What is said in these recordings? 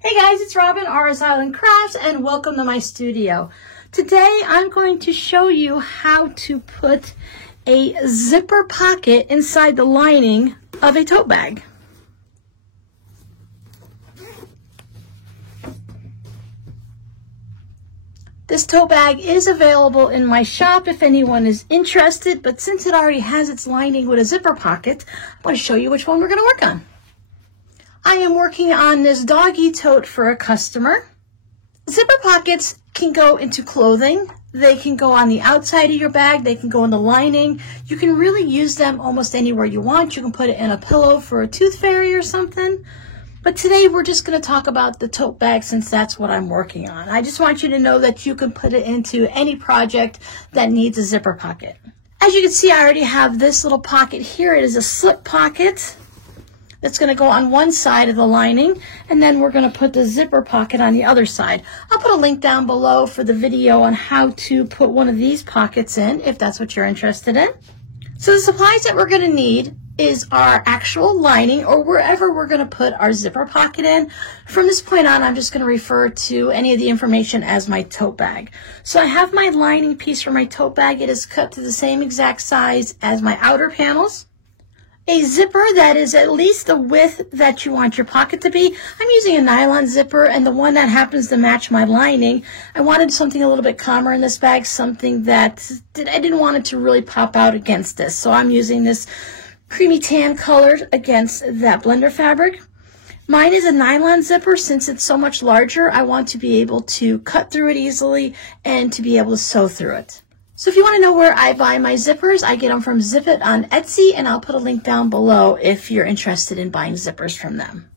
Hey guys, it's Robin, RS Island Crafts, and welcome to my studio. Today I'm going to show you how to put a zipper pocket inside the lining of a tote bag. This tote bag is available in my shop if anyone is interested, but since it already has its lining with a zipper pocket, I'm going to show you which one we're going to work on. I am working on this doggy tote for a customer. Zipper pockets can go into clothing. They can go on the outside of your bag. They can go in the lining. You can really use them almost anywhere you want. You can put it in a pillow for a tooth fairy or something. But today we're just going to talk about the tote bag since that's what I'm working on. I just want you to know that you can put it into any project that needs a zipper pocket. As you can see, I already have this little pocket here. It is a slip pocket. It's going to go on one side of the lining, and then we're going to put the zipper pocket on the other side. I'll put a link down below for the video on how to put one of these pockets in, if that's what you're interested in. So the supplies that we're going to need is our actual lining, or wherever we're going to put our zipper pocket in. From this point on, I'm just going to refer to any of the information as my tote bag. So I have my lining piece for my tote bag. It is cut to the same exact size as my outer panels. A zipper that is at least the width that you want your pocket to be. I'm using a nylon zipper, and the one that happens to match my lining. I wanted something a little bit calmer in this bag, something that I didn't want it to really pop out against this. So I'm using this creamy tan color against that blender fabric. Mine is a nylon zipper. Since it's so much larger, I want to be able to cut through it easily and to be able to sew through it. So if you want to know where I buy my zippers, I get them from Zip It on Etsy, and I'll put a link down below if you're interested in buying zippers from them.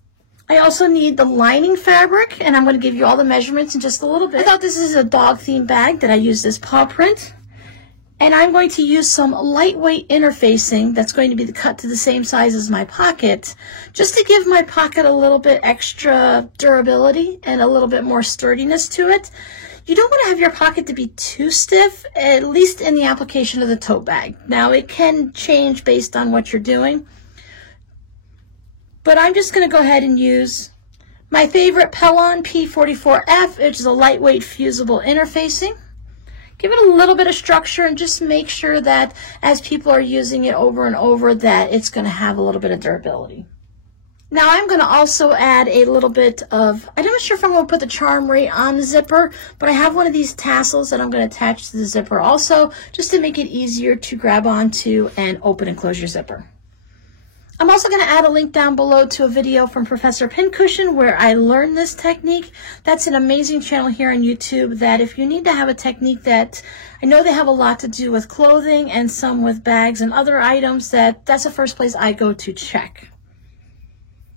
I also need the lining fabric, and I'm going to give you all the measurements in just a little bit. I thought this is a dog themed bag that I use this paw print. And I'm going to use some lightweight interfacing that's going to be cut to the same size as my pocket, just to give my pocket a little bit extra durability and a little bit more sturdiness to it. You don't want to have your pocket to be too stiff, at least in the application of the tote bag. Now, it can change based on what you're doing, but I'm just going to go ahead and use my favorite Pellon P44F, which is a lightweight fusible interfacing. Give it a little bit of structure and just make sure that as people are using it over and over that it's going to have a little bit of durability. Now I'm going to also add a little bit of, I'm not sure if I'm going to put the charm right on the zipper, but I have one of these tassels that I'm going to attach to the zipper also, just to make it easier to grab onto and open and close your zipper. I'm also going to add a link down below to a video from Professor Pincushion where I learned this technique. That's an amazing channel here on YouTube that if you need to have a technique that, I know they have a lot to do with clothing and some with bags and other items, that's the first place I go to check.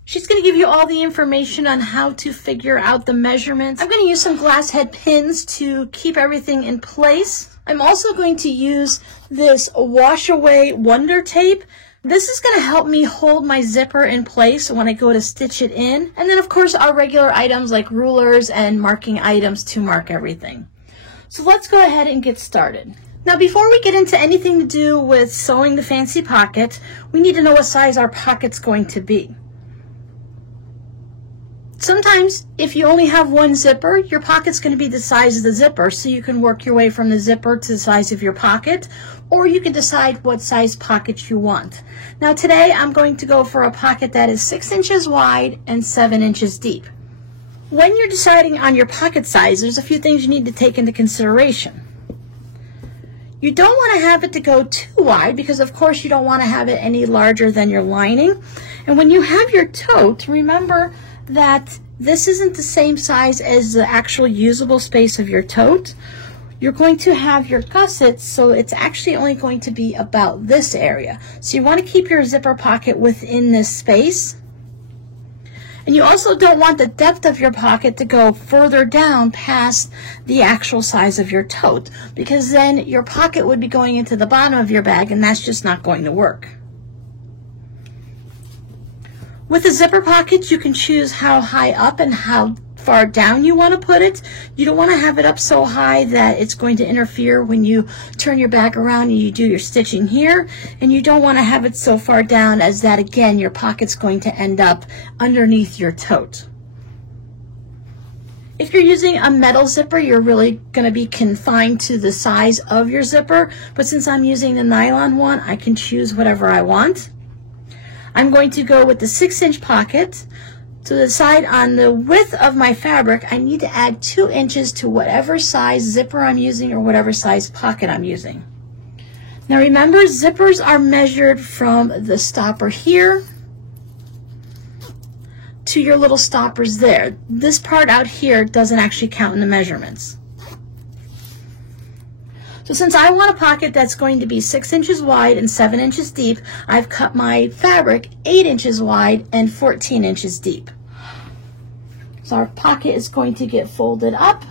She's going to give you all the information on how to figure out the measurements. I'm going to use some glass head pins to keep everything in place. I'm also going to use this wash away Wonder Tape. This is going to help me hold my zipper in place when I go to stitch it in. And then of course our regular items like rulers and marking items to mark everything. So let's go ahead and get started. Now before we get into anything to do with sewing the fancy pocket, we need to know what size our pocket's going to be. Sometimes, if you only have one zipper, your pocket's going to be the size of the zipper, so you can work your way from the zipper to the size of your pocket, or you can decide what size pocket you want. Now today, I'm going to go for a pocket that is 6 inches wide and 7 inches deep. When you're deciding on your pocket size, there's a few things you need to take into consideration. You don't want to have it to go too wide because, of course, you don't want to have it any larger than your lining. And when you have your tote, remember that this isn't the same size as the actual usable space of your tote. You're going to have your gussets, so it's actually only going to be about this area. So you want to keep your zipper pocket within this space. And you also don't want the depth of your pocket to go further down past the actual size of your tote, because then your pocket would be going into the bottom of your bag, and that's just not going to work. With the zipper pockets, you can choose how high up and how far down you want to put it. You don't want to have it up so high that it's going to interfere when you turn your bag around and you do your stitching here. And you don't want to have it so far down as that, again, your pocket's going to end up underneath your tote. If you're using a metal zipper, you're really going to be confined to the size of your zipper, but since I'm using the nylon one, I can choose whatever I want. I'm going to go with the 6-inch pocket. To decide on the width of my fabric, I need to add 2 inches to whatever size zipper I'm using or whatever size pocket I'm using. Now remember, zippers are measured from the stopper here to your little stoppers there. This part out here doesn't actually count in the measurements. So since I want a pocket that's going to be 6 inches wide and 7 inches deep, I've cut my fabric 8 inches wide and 14 inches deep. So our pocket is going to get folded up.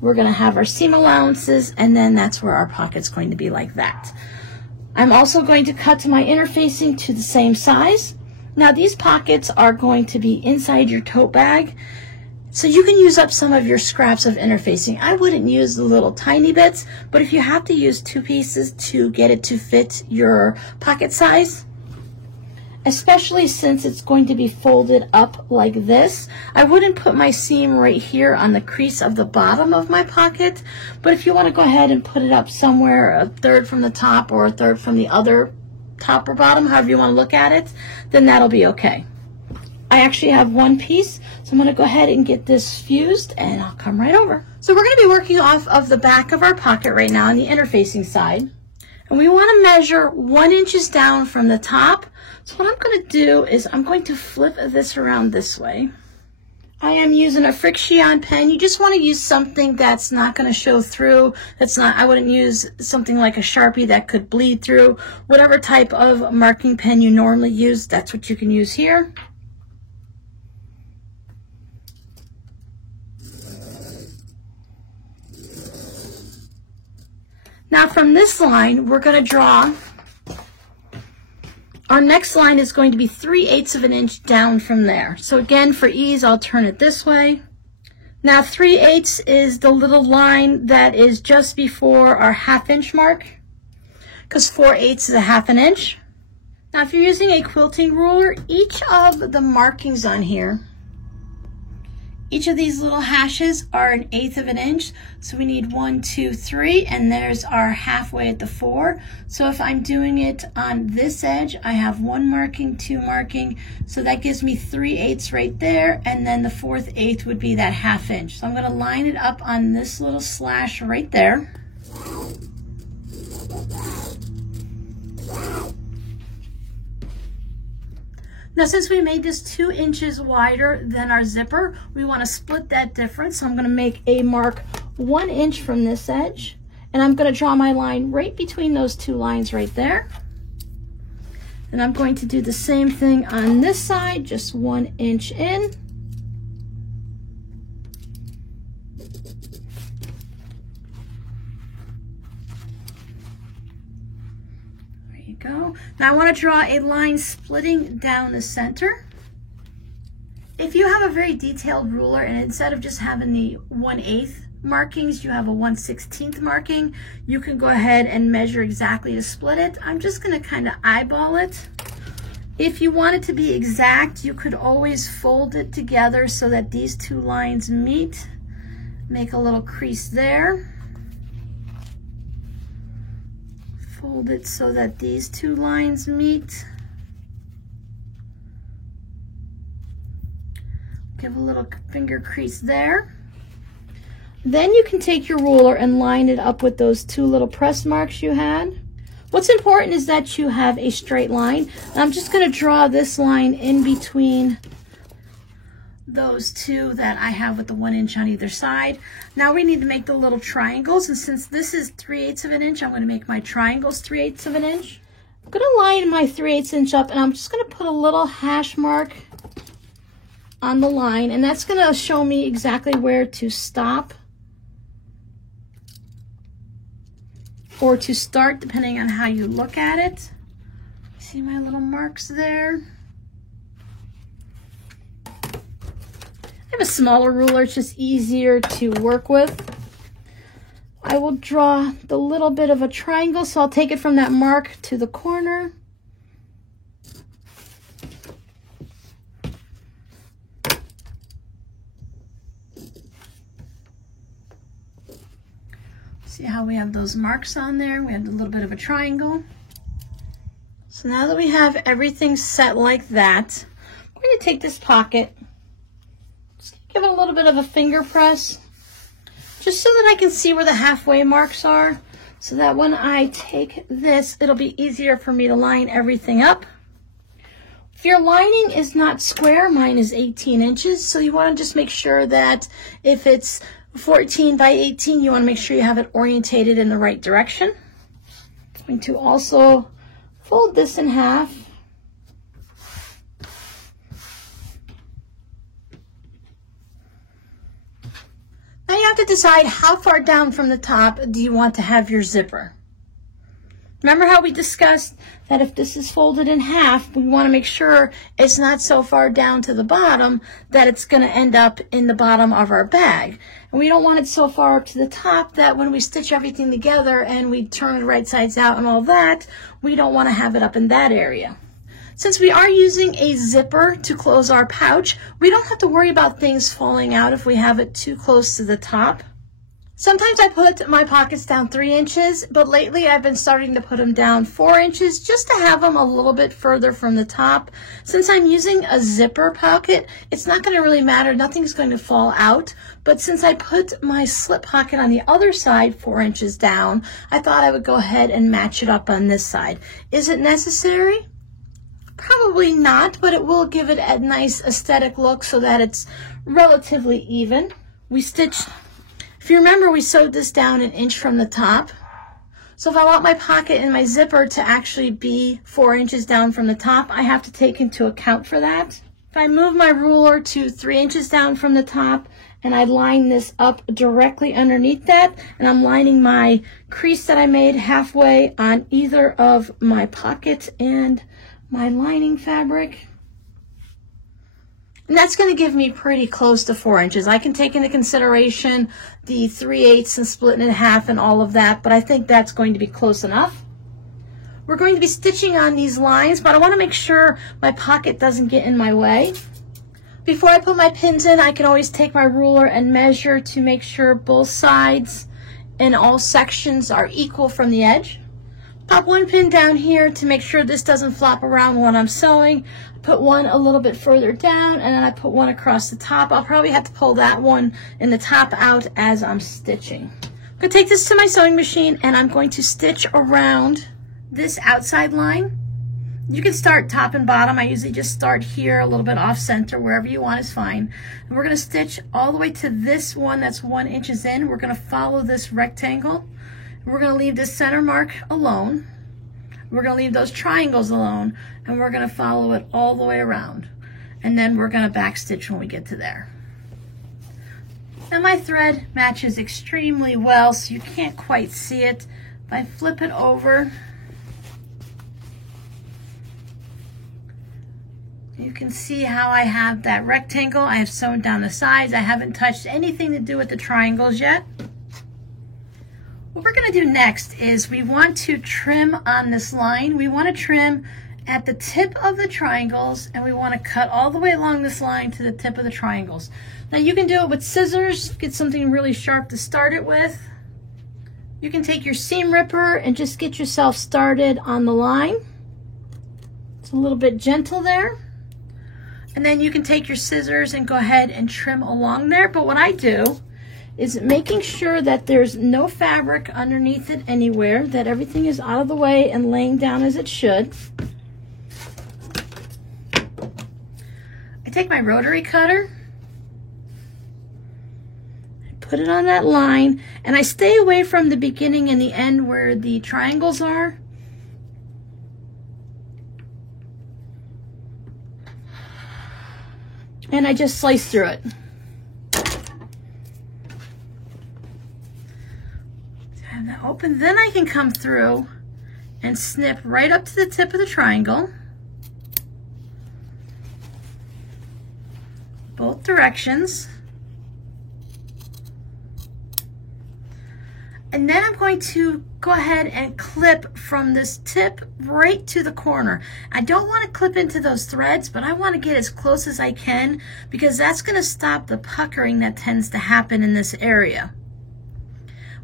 We're going to have our seam allowances, and then that's where our pocket's going to be like that. I'm also going to cut my interfacing to the same size. Now these pockets are going to be inside your tote bag, so you can use up some of your scraps of interfacing. I wouldn't use the little tiny bits, but if you have to use 2 pieces to get it to fit your pocket size, especially since it's going to be folded up like this, I wouldn't put my seam right here on the crease of the bottom of my pocket, but if you want to go ahead and put it up somewhere, a third from the top or a third from the other top or bottom, however you want to look at it, then that'll be okay. I actually have 1 piece, so I'm going to go ahead and get this fused, and I'll come right over. So we're going to be working off of the back of our pocket right now on the interfacing side, and we want to measure 1 inch down from the top. So what I'm going to do is I'm going to flip this around this way. I am using a Frixion pen. You just want to use something that's not going to show through. I wouldn't use something like a Sharpie that could bleed through. Whatever type of marking pen you normally use, that's what you can use here. Now from this line, we're going to draw. Our next line is going to be 3/8 of an inch down from there. So again, for ease, I'll turn it this way. Now 3/8 is the little line that is just before our 1/2 inch mark, because 4/8 is a 1/2 inch. Now if you're using a quilting ruler, each of the markings on here, each of these little hashes are 1/8 of an inch. So we need 1, 2, 3, and there's our halfway at the 4. So if I'm doing it on this edge, I have 1 marking, 2 marking. So that gives me 3/8 right there. And then the 4/8 would be that 1/2 inch. So I'm going to line it up on this little slash right there. Now since we made this 2 inches wider than our zipper, we want to split that difference. So I'm going to make a mark 1 inch from this edge, and I'm going to draw my line right between those 2 lines right there. And I'm going to do the same thing on this side, just 1 inch in. Go. Now I want to draw a line splitting down the center. If you have a very detailed ruler and instead of just having the 1/8 markings, you have a 1/16 marking, you can go ahead and measure exactly to split it. I'm just going to kind of eyeball it. If you want it to be exact, you could always fold it together so that these 2 lines meet. Make a little crease there. Fold it so that these 2 lines meet. Give a little finger crease there. Then you can take your ruler and line it up with those 2 little press marks you had. What's important is that you have a straight line. I'm just going to draw this line in between those 2 that I have with the 1 inch on either side. Now we need to make the little triangles, and since this is 3/8 of an inch, I'm going to make my triangles 3/8 of an inch. I'm going to line my 3/8 inch up, and I'm just going to put a little hash mark on the line, and that's going to show me exactly where to stop or to start, depending on how you look at it. See my little marks there? I have a smaller ruler, it's just easier to work with. I will draw the little bit of a triangle, so I'll take it from that mark to the corner. See how we have those marks on there? We have a little bit of a triangle. So now that we have everything set like that, I'm going to take this pocket, just give it a little bit of a finger press, just so that I can see where the halfway marks are, so that when I take this, it'll be easier for me to line everything up. If your lining is not square, mine is 18 inches, so you want to just make sure that if it's 14 by 18, you want to make sure you have it orientated in the right direction. I'm going to also fold this in half. Now you have to decide how far down from the top do you want to have your zipper. Remember how we discussed that if this is folded in half, we want to make sure it's not so far down to the bottom that it's going to end up in the bottom of our bag. And we don't want it so far up to the top that when we stitch everything together and we turn it right sides out and all that, we don't want to have it up in that area. Since we are using a zipper to close our pouch, we don't have to worry about things falling out if we have it too close to the top. Sometimes I put my pockets down 3 inches, but lately I've been starting to put them down 4 inches just to have them a little bit further from the top. Since I'm using a zipper pocket, it's not going to really matter. Nothing's going to fall out. But since I put my slip pocket on the other side 4 inches down, I thought I would go ahead and match it up on this side. Is it necessary? Probably not, but it will give it a nice aesthetic look so that it's relatively even. If you remember, we sewed this down 1 inch from the top. So if I want my pocket and my zipper to actually be 4 inches down from the top, I have to take into account for that. If I move my ruler to 3 inches down from the top and I line this up directly underneath that, and I'm lining my crease that I made halfway on either of my pocket and my lining fabric, and that's going to give me pretty close to 4 inches. I can take into consideration the 3/8 and splitting it in half and all of that, but I think that's going to be close enough. We're going to be stitching on these lines, but I want to make sure my pocket doesn't get in my way. Before I put my pins in, I can always take my ruler and measure to make sure both sides and all sections are equal from the edge. Pop one pin down here to make sure this doesn't flop around when I'm sewing. Put one a little bit further down, and then I put one across the top. I'll probably have to pull that one in the top out as I'm stitching. I'm going to take this to my sewing machine, and I'm going to stitch around this outside line. You can start top and bottom. I usually just start here, a little bit off center, wherever you want is fine. And we're going to stitch all the way to this one that's 1 inch in. We're going to follow this rectangle. We're going to leave this center mark alone. We're going to leave those triangles alone, and we're going to follow it all the way around. And then we're going to back stitch when we get to there. Now my thread matches extremely well, so you can't quite see it. If I flip it over, you can see how I have that rectangle. I have sewn down the sides. I haven't touched anything to do with the triangles yet. What we're going to do next is we want to trim on this line. We want to trim at the tip of the triangles, and we want to cut all the way along this line to the tip of the triangles. Now you can do it with scissors, get something really sharp to start it with. You can take your seam ripper and just get yourself started on the line. It's a little bit gentle there. And then you can take your scissors and go ahead and trim along there. But what I do is making sure that there's no fabric underneath it anywhere, that everything is out of the way and laying down as it should. I take my rotary cutter, put it on that line, and I stay away from the beginning and the end where the triangles are. And I just slice through it. Have that open, then I can come through and snip right up to the tip of the triangle, both directions. And then I'm going to go ahead and clip from this tip right to the corner. I don't want to clip into those threads, but I want to get as close as I can because that's going to stop the puckering that tends to happen in this area.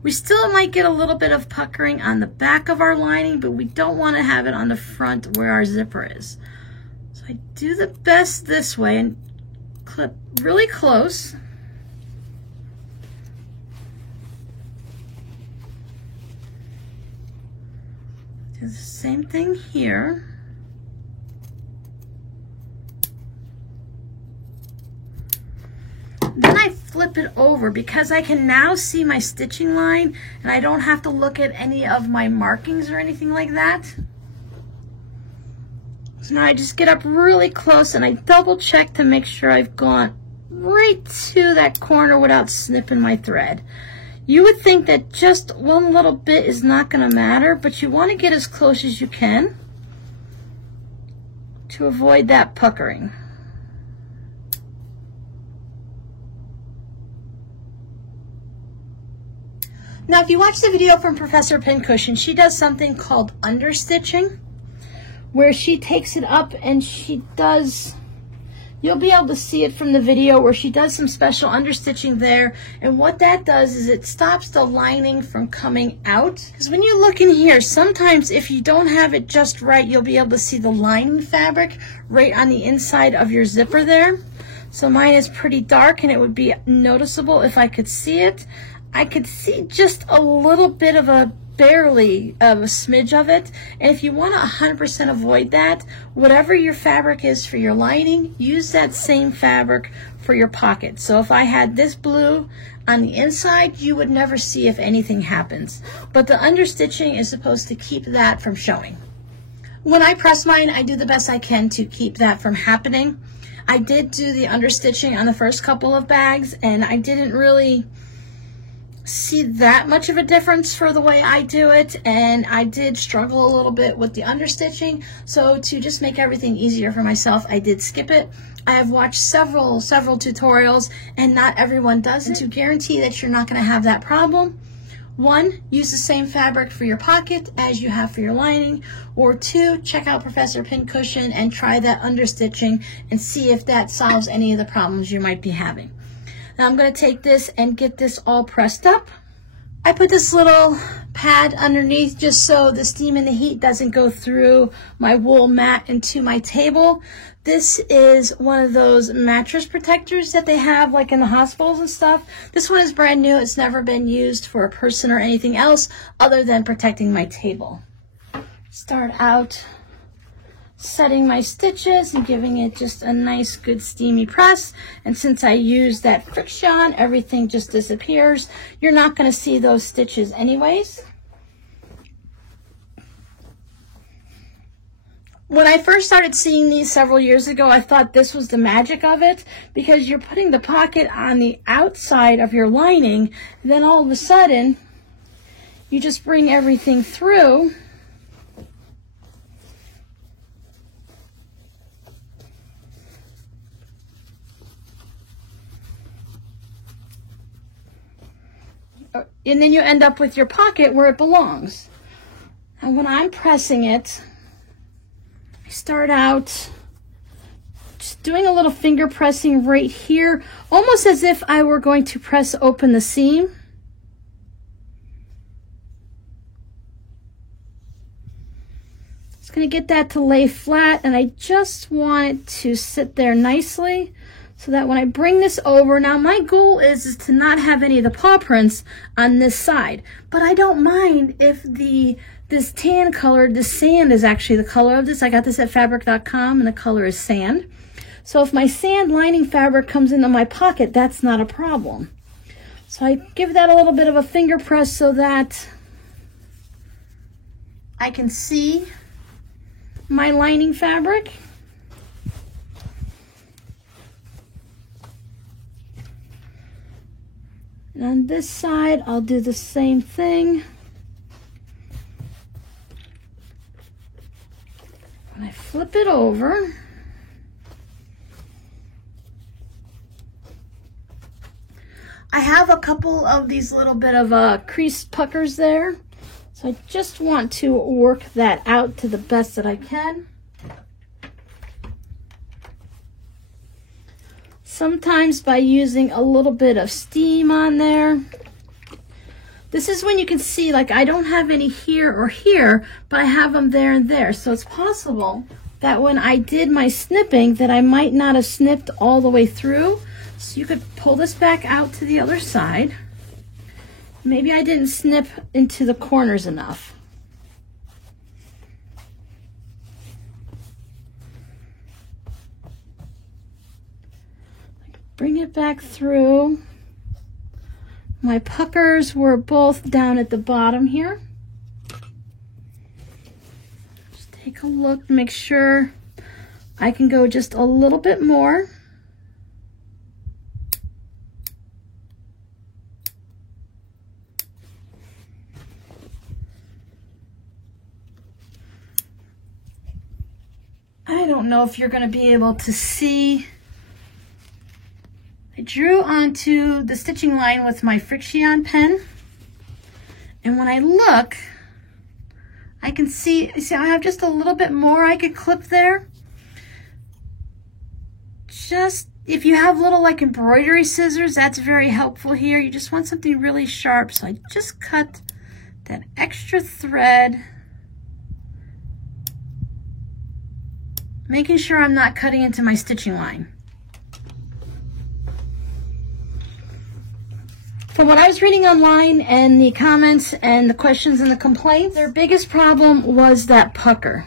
We still might get a little bit of puckering on the back of our lining, but we don't want to have it on the front where our zipper is. So I do the best this way and clip really close. Do the same thing here. Then I flip it over because I can now see my stitching line and I don't have to look at any of my markings or anything like that. So now I just get up really close and I double check to make sure I've gone right to that corner without snipping my thread. You would think that just one little bit is not going to matter, but you want to get as close as you can to avoid that puckering. Now, if you watch the video from Professor Pincushion, she does something called understitching, where she takes it up and she does, you'll be able to see it from the video, where she does some special understitching there. And what that does is it stops the lining from coming out. Because when you look in here, sometimes if you don't have it just right, you'll be able to see the lining fabric right on the inside of your zipper there. So mine is pretty dark and it would be noticeable if I could see it. I could see just a little bit of a, barely of a smidge of it. And if you want to 100% avoid that, whatever your fabric is for your lining, use that same fabric for your pocket. So if I had this blue on the inside, you would never see if anything happens. But the understitching is supposed to keep that from showing. When I press mine, I do the best I can to keep that from happening. I did do the understitching on the first couple of bags, and I didn't really see that much of a difference for the way I do it, and I did struggle a little bit with the understitching. So to just make everything easier for myself, I did skip it. I have watched several tutorials, and not everyone does it. To guarantee that you're not going to have that problem, 1, use the same fabric for your pocket as you have for your lining, or 2, check out Professor Pincushion and try that understitching and see if that solves any of the problems you might be having. Now I'm going to take this and get this all pressed up. I put this little pad underneath just so the steam and the heat doesn't go through my wool mat into my table. This is one of those mattress protectors that they have like in the hospitals and stuff. This one is brand new. It's never been used for a person or anything else other than protecting my table. Start out setting my stitches and giving it just a nice good steamy press, and since I use that friction, everything just disappears. You're not going to see those stitches anyways. When I first started seeing these several years ago, I thought this was the magic of it, because you're putting the pocket on the outside of your lining, and then all of a sudden you just bring everything through. And then you end up with your pocket where it belongs. And when I'm pressing it, I start out just doing a little finger pressing right here, almost as if I were going to press open the seam. Just going to get that to lay flat, and I just want it to sit there nicely, so that when I bring this over, now my goal is to not have any of the paw prints on this side, but I don't mind if this tan color, this sand is actually the color of this. I got this at fabric.com and the color is sand. So if my sand lining fabric comes into my pocket, that's not a problem. So I give that a little bit of a finger press so that I can see my lining fabric. And on this side, I'll do the same thing. When I flip it over, I have a couple of these little bit of crease puckers there. So I just want to work that out to the best that I can. Sometimes by using a little bit of steam on there, This is when you can see, like, I don't have any here or here, but I have them there and there. So it's possible that when I did my snipping that I might not have snipped all the way through. So you could pull this back out to the other side. Maybe I didn't snip into the corners enough. Bring it back through. My puckers were both down at the bottom here. Just take a look, make sure I can go just a little bit more. I don't know if you're going to be able to see. I drew onto the stitching line with my Frixion pen, and when I look, I can see I have just a little bit more I could clip there. Just, if you have little like embroidery scissors, that's very helpful here. You just want something really sharp, so I just cut that extra thread, making sure I'm not cutting into my stitching line. From what I was reading online and the comments and the questions and the complaints, their biggest problem was that pucker.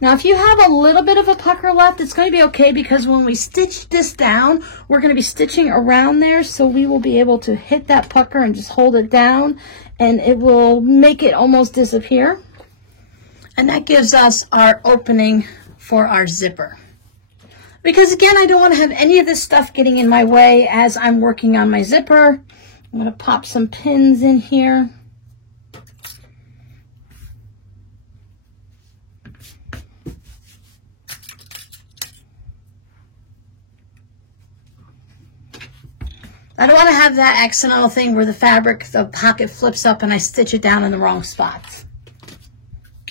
Now, if you have a little bit of a pucker left, it's going to be okay, because when we stitch this down, we're going to be stitching around there, so we will be able to hit that pucker and just hold it down, and it will make it almost disappear. And that gives us our opening for our zipper. Because again, I don't want to have any of this stuff getting in my way as I'm working on my zipper. I'm going to pop some pins in here. I don't want to have that accidental thing where the pocket flips up and I stitch it down in the wrong spots.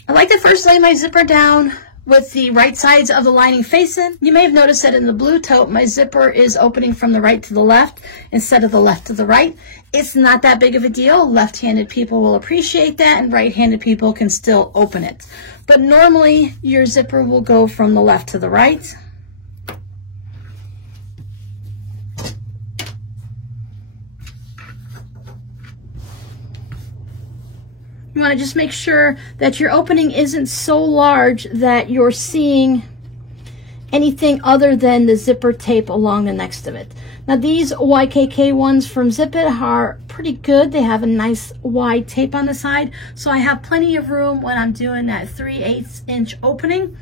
I like to first lay my zipper down with the right sides of the lining facing. You may have noticed that in the blue tote, my zipper is opening from the right to the left instead of the left to the right. It's not that big of a deal. Left-handed people will appreciate that, and right-handed people can still open it. But normally, your zipper will go from the left to the right. You want to just make sure that your opening isn't so large that you're seeing anything other than the zipper tape along the next of it. Now these YKK ones from Zip It are pretty good. They have a nice wide tape on the side, so I have plenty of room when I'm doing that 3/8 inch opening.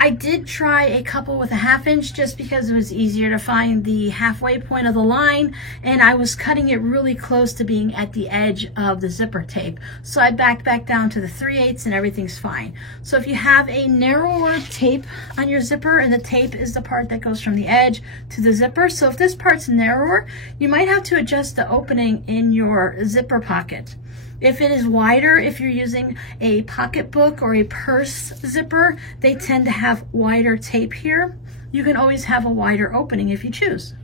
I did try a couple with a 1/2 inch just because it was easier to find the halfway point of the line, and I was cutting it really close to being at the edge of the zipper tape. So I backed back down to the 3/8 and everything's fine. So if you have a narrower tape on your zipper, and the tape is the part that goes from the edge to the zipper, so if this part's narrower, you might have to adjust the opening in your zipper pocket. If it is wider, if you're using a pocketbook or a purse zipper, they tend to have wider tape here. You can always have a wider opening if you choose.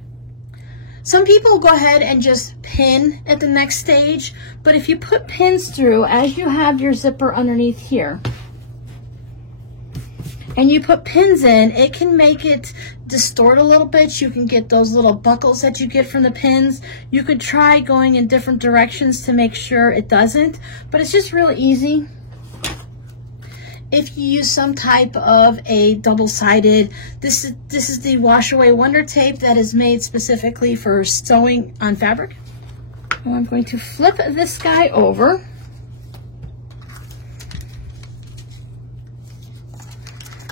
Some people go ahead and just pin at the next stage, but if you put pins through as you have your zipper underneath here, and you put pins in, it can make it distort a little bit. You can get those little buckles that you get from the pins. You could try going in different directions to make sure it doesn't, but it's just really easy. If you use some type of a double-sided, this is the Wash Away Wonder Tape that is made specifically for sewing on fabric. And I'm going to flip this guy over.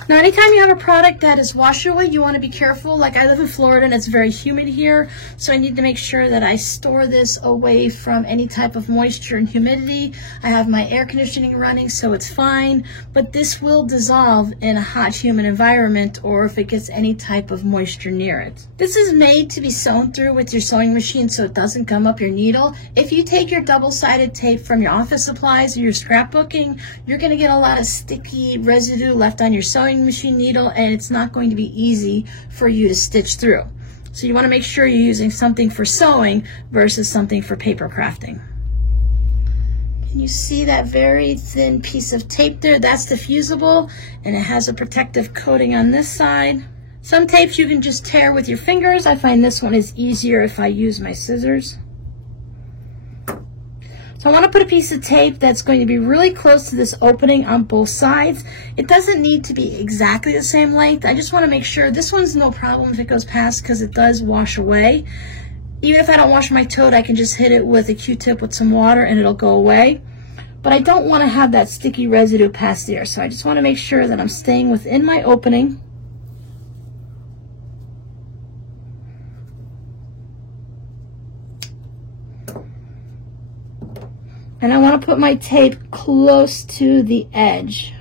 Now, anytime you have a product that is washable, you want to be careful. Like, I live in Florida and it's very humid here, so I need to make sure that I store this away from any type of moisture and humidity. I have my air conditioning running, so it's fine, but this will dissolve in a hot, humid environment or if it gets any type of moisture near it. This is made to be sewn through with your sewing machine so it doesn't gum up your needle. If you take your double-sided tape from your office supplies or your scrapbooking, you're going to get a lot of sticky residue left on your sewing sewing machine needle, and it's not going to be easy for you to stitch through. So you want to make sure you're using something for sewing versus something for paper crafting. Can you see that very thin piece of tape there? That's the fusible, and it has a protective coating on this side. Some tapes you can just tear with your fingers. I find this one is easier if I use my scissors. So I want to put a piece of tape that's going to be really close to this opening on both sides. It doesn't need to be exactly the same length. I just want to make sure this one's no problem if it goes past, because it does wash away. Even if I don't wash my tote, I can just hit it with a Q-tip with some water and it'll go away. But I don't want to have that sticky residue past there, so I just want to make sure that I'm staying within my opening. And I want to put my tape close to the edge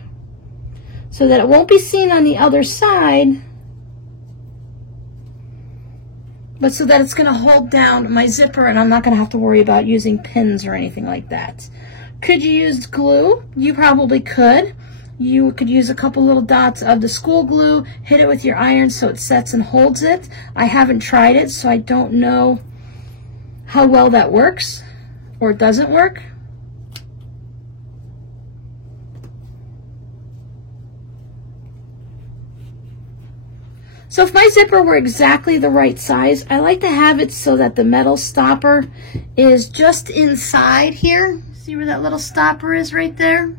so that it won't be seen on the other side, but so that it's going to hold down my zipper and I'm not going to have to worry about using pins or anything like that. Could you use glue? You probably could. You could use a couple little dots of the school glue, hit it with your iron so it sets and holds it. I haven't tried it, so I don't know how well that works or doesn't work. So if my zipper were exactly the right size, I like to have it so that the metal stopper is just inside here. See where that little stopper is right there?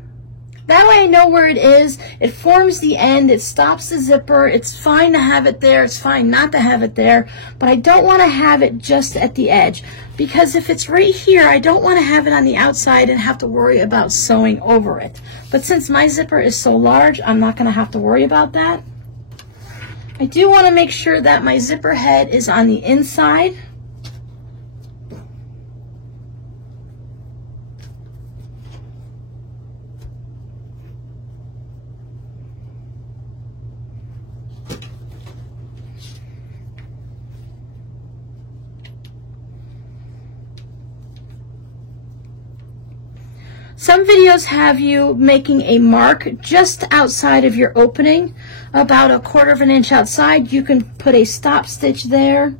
That way I know where it is. It forms the end. It stops the zipper. It's fine to have it there. It's fine not to have it there. But I don't want to have it just at the edge, because if it's right here, I don't want to have it on the outside and have to worry about sewing over it. But since my zipper is so large, I'm not going to have to worry about that. I do want to make sure that my zipper head is on the inside. Some videos have you making a mark just outside of your opening, about 1/4 of an inch outside. You can put a stop stitch there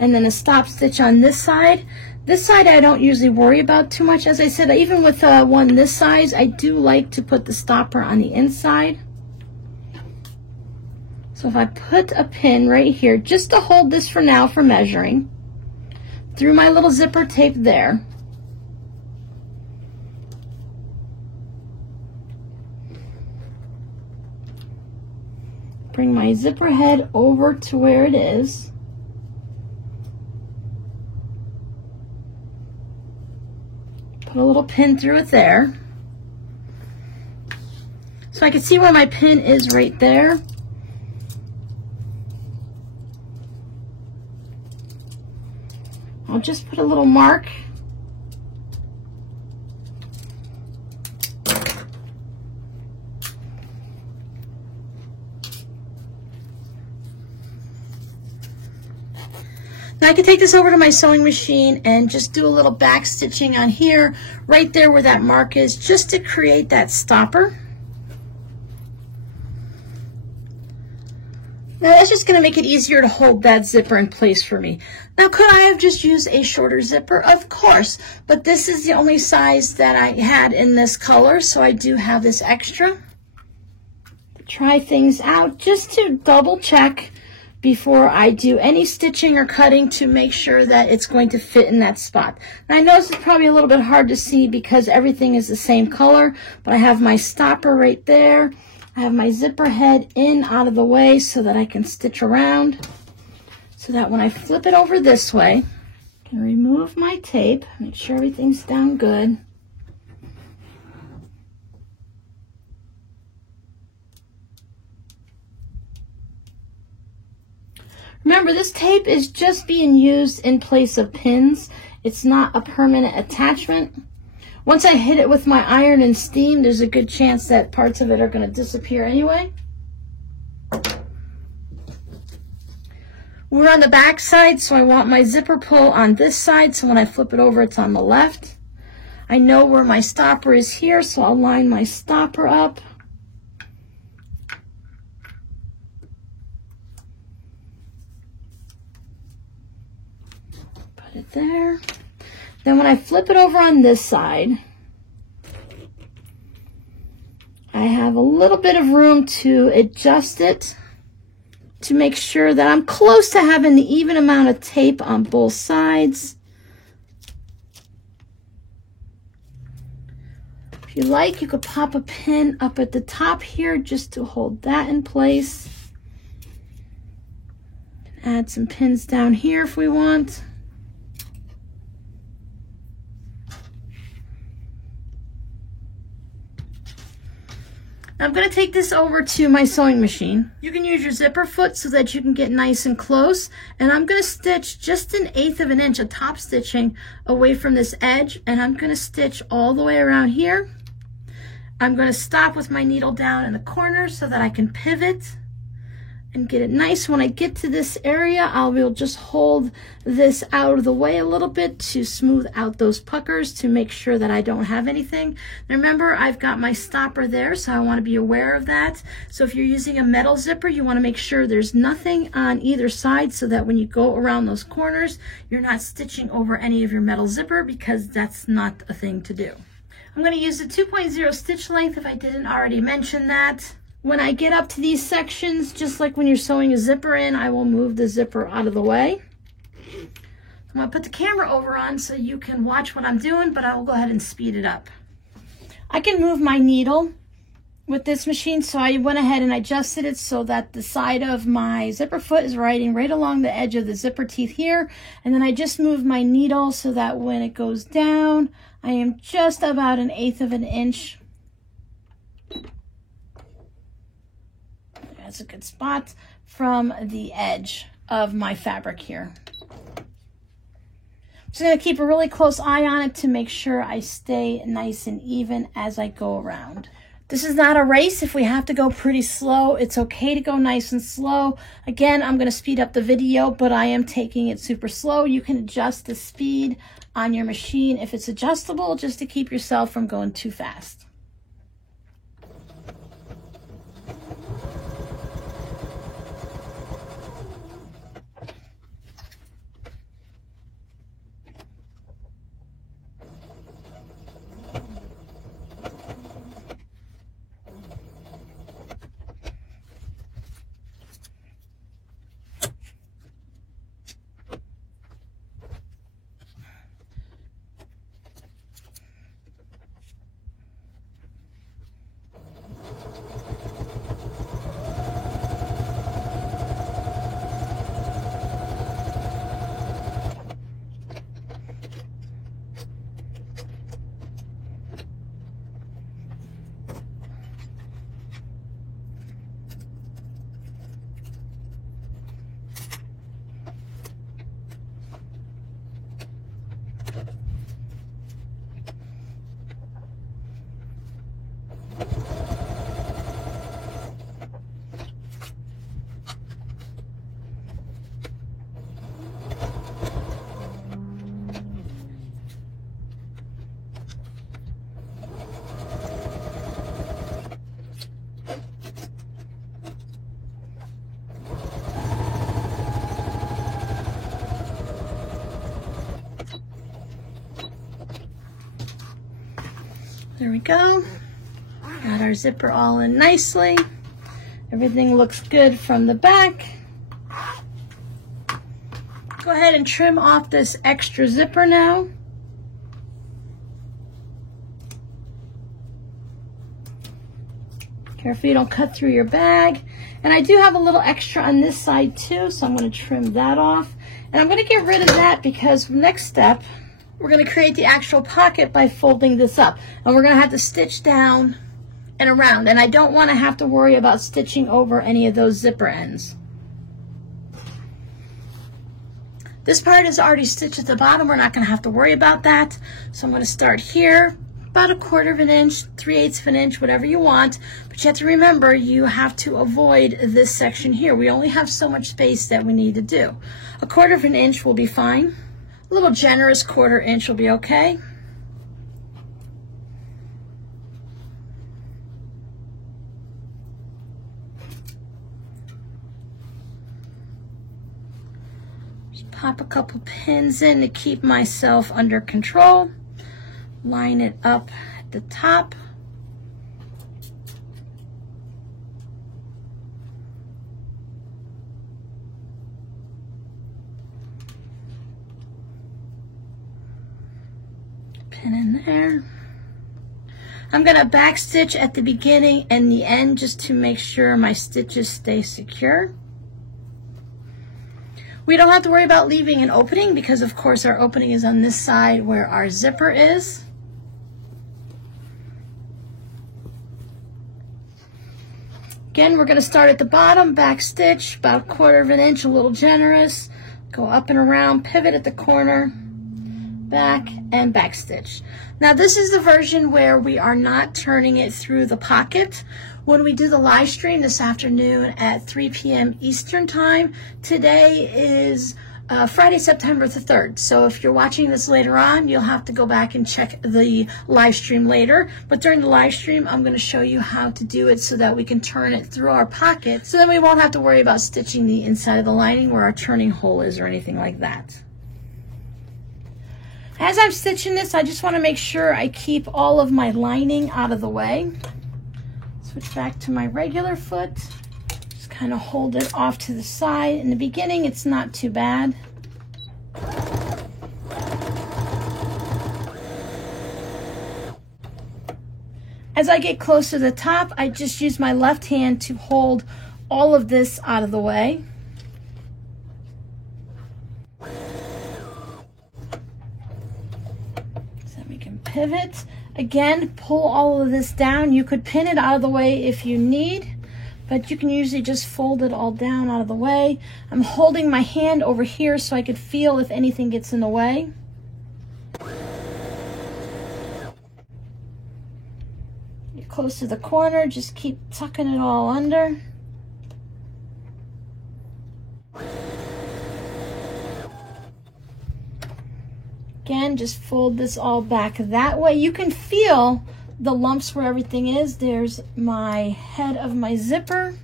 and then a stop stitch on this side. This side I don't usually worry about too much. As I said, even with one this size, I do like to put the stopper on the inside. So if I put a pin right here, just to hold this for now for measuring, through my little zipper tape there, bring my zipper head over to where it is. Put a little pin through it there. So I can see where my pin is right there. I'll just put a little mark. Now I can take this over to my sewing machine and just do a little back stitching on here, right there where that mark is, just to create that stopper. Now that's just going to make it easier to hold that zipper in place for me. Now could I have just used a shorter zipper? Of course, but this is the only size that I had in this color, so I do have this extra. Try things out just to double check before I do any stitching or cutting to make sure that it's going to fit in that spot. And I know this is probably a little bit hard to see because everything is the same color, but I have my stopper right there. I have my zipper head in out of the way so that I can stitch around, so that when I flip it over this way, I can remove my tape, make sure everything's down good. Remember, this tape is just being used in place of pins. It's not a permanent attachment. Once I hit it with my iron and steam, there's a good chance that parts of it are going to disappear anyway. We're on the back side, so I want my zipper pull on this side, so when I flip it over, it's on the left. I know where my stopper is here, so I'll line my stopper up. there. Then when I flip it over on this side, I have a little bit of room to adjust it to make sure that I'm close to having the even amount of tape on both sides. If you like, you could pop a pin up at the top here just to hold that in place. Add some pins down here if we want. I'm going to take this over to my sewing machine. You can use your zipper foot so that you can get nice and close. And I'm going to stitch just 1/8 of an inch of top stitching away from this edge. And I'm going to stitch all the way around here. I'm going to stop with my needle down in the corner so that I can pivot and get it nice. When I get to this area, I will just hold this out of the way a little bit to smooth out those puckers to make sure that I don't have anything. Remember, I've got my stopper there, so I want to be aware of that. So if you're using a metal zipper, you want to make sure there's nothing on either side so that when you go around those corners, you're not stitching over any of your metal zipper, because that's not a thing to do. I'm going to use the 2.0 stitch length if I didn't already mention that. When I get up to these sections, just like when you're sewing a zipper in, I will move the zipper out of the way. I'm going to put the camera over on so you can watch what I'm doing, but I will go ahead and speed it up. I can move my needle with this machine, so I went ahead and adjusted it so that the side of my zipper foot is riding right along the edge of the zipper teeth here. And then I just moved my needle so that when it goes down, I am just about 1/8 of an inch. That's a good spot from the edge of my fabric here. I'm just going to keep a really close eye on it to make sure I stay nice and even as I go around. This is not a race. If we have to go pretty slow, it's okay to go nice and slow. Again, I'm going to speed up the video, but I am taking it super slow. You can adjust the speed on your machine if it's adjustable, just to keep yourself from going too fast. There we go. Got our zipper all in nicely. Everything looks good from the back. Go ahead and trim off this extra zipper now. Careful you don't cut through your bag. And I do have a little extra on this side too, so I'm going to trim that off. And I'm going to get rid of that because next step, we're going to create the actual pocket by folding this up. And we're going to have to stitch down and around. And I don't want to have to worry about stitching over any of those zipper ends. This part is already stitched at the bottom. We're not going to have to worry about that. So I'm going to start here, about 1/4 of an inch, 3/8 of an inch, whatever you want. But you have to remember, you have to avoid this section here. We only have so much space that we need to do. 1/4 of an inch will be fine. A little generous 1/4 inch will be okay. Just pop a couple pins in to keep myself under control. Line it up at the top. Pin in there. I'm going to back stitch at the beginning and the end just to make sure my stitches stay secure. We don't have to worry about leaving an opening because of course our opening is on this side where our zipper is. Again, we're going to start at the bottom, back stitch, about 1/4 of an inch, a little generous. Go up and around, pivot at the corner, back, and back stitch. Now this is the version where we are not turning it through the pocket. When we do the live stream this afternoon at 3 p.m. Eastern time, today is Friday, September the 3rd. So if you're watching this later on, you'll have to go back and check the live stream later. But during the live stream, I'm going to show you how to do it so that we can turn it through our pocket. So then we won't have to worry about stitching the inside of the lining where our turning hole is or anything like that. As I'm stitching this, I just want to make sure I keep all of my lining out of the way. Switch back to my regular foot. Just kind of hold it off to the side. In the beginning, it's not too bad. As I get close to the top, I just use my left hand to hold all of this out of the way. Pivot. Again, pull all of this down. You could pin it out of the way if you need, but you can usually just fold it all down out of the way. I'm holding my hand over here so I could feel if anything gets in the way. You're close to the corner, just keep tucking it all under. Again, just fold this all back that way. You can feel the lumps where everything is. There's my head of my zipper.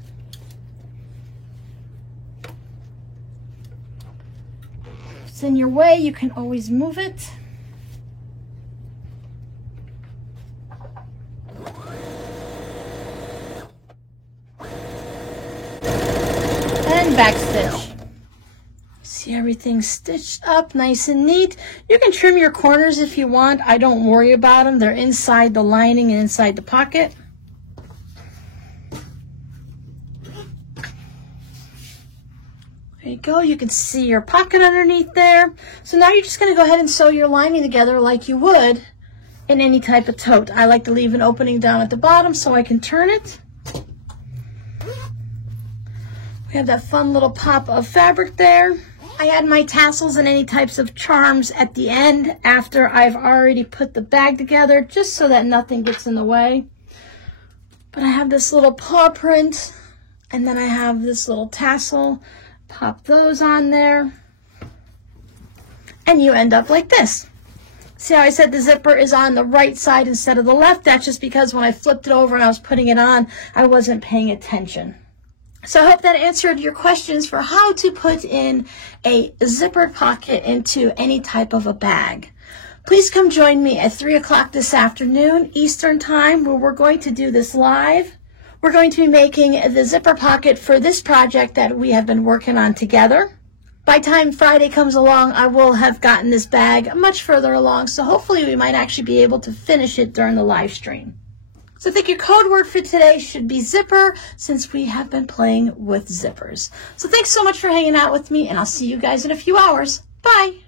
If it's in your way, you can always move it. And back stitch. See everything stitched up nice and neat. You can trim your corners if you want. I don't worry about them. They're inside the lining and inside the pocket. There you go. You can see your pocket underneath there. So now you're just going to go ahead and sew your lining together like you would in any type of tote. I like to leave an opening down at the bottom so I can turn it. We have that fun little pop of fabric there. I add my tassels and any types of charms at the end after I've already put the bag together, just so that nothing gets in the way. But I have this little paw print, and then I have this little tassel. Pop those on there, and you end up like this. See how I said the zipper is on the right side instead of the left? That's just because when I flipped it over and I was putting it on, I wasn't paying attention. So I hope that answered your questions for how to put in a zippered pocket into any type of a bag. Please come join me at 3 o'clock this afternoon Eastern time, where we're going to do this live. We're going to be making the zipper pocket for this project that we have been working on together. By the time Friday comes along, I will have gotten this bag much further along, so hopefully we might actually be able to finish it during the live stream. So I think your code word for today should be zipper, since we have been playing with zippers. So thanks so much for hanging out with me, and I'll see you guys in a few hours. Bye.